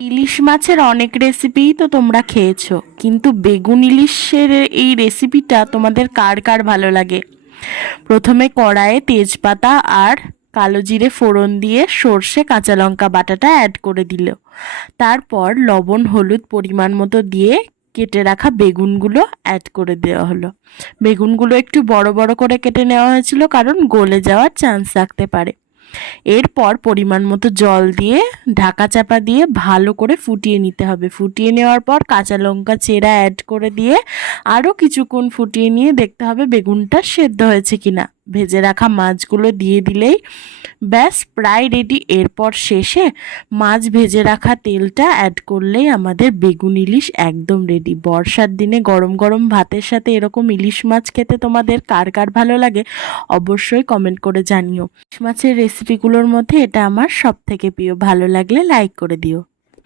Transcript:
ইলিশ মাছের অনেক রেসিপিই তো তোমরা খেয়েছো, কিন্তু বেগুন ইলিশের এই রেসিপিটা তোমাদের কার কার ভালো লাগে? প্রথমে কড়াইয়ে তেজপাতা আর কালো জিরে ফোড়ন দিয়ে সর্ষে কাঁচা লঙ্কা বাটাটা অ্যাড করে দিল। তারপর লবণ হলুদ পরিমাণ মতো দিয়ে কেটে রাখা বেগুনগুলো অ্যাড করে দেওয়া হলো। বেগুনগুলো একটু বড় বড় করে কেটে নেওয়া হয়েছিল, কারণ গলে যাওয়ার চান্স থাকতে পারে। এরপর পরিমাণ মতো জল দিয়ে ঢাকা চাপা দিয়ে ভালো করে ফুটিয়ে নিতে হবে। ফুটিয়ে নেওয়ার পর কাঁচা লঙ্কা চেরা অ্যাড করে দিয়ে আরও কিছুক্ষণ ফুটিয়ে নিয়ে দেখতে হবে বেগুনটা সেদ্ধ হয়েছে কিনা। ভেজে রাখা মাছগুলো দিয়ে দিলেই ব্যাস প্রায় রেডি। এরপর শেষে মাছ ভেজে রাখা তেলটা অ্যাড করলেই আমাদের বেগুন ইলিশ একদম রেডি। বর্ষার দিনে গরম গরম ভাতের সাথে এরকম ইলিশ মাছ খেতে তোমাদের কার কার ভালো লাগে অবশ্যই কমেন্ট করে জানিও। ইলিশ মাছের রেসিপিগুলোর মধ্যে এটা আমার সব থেকে প্রিয়। ভালো লাগলে লাইক করে দিও।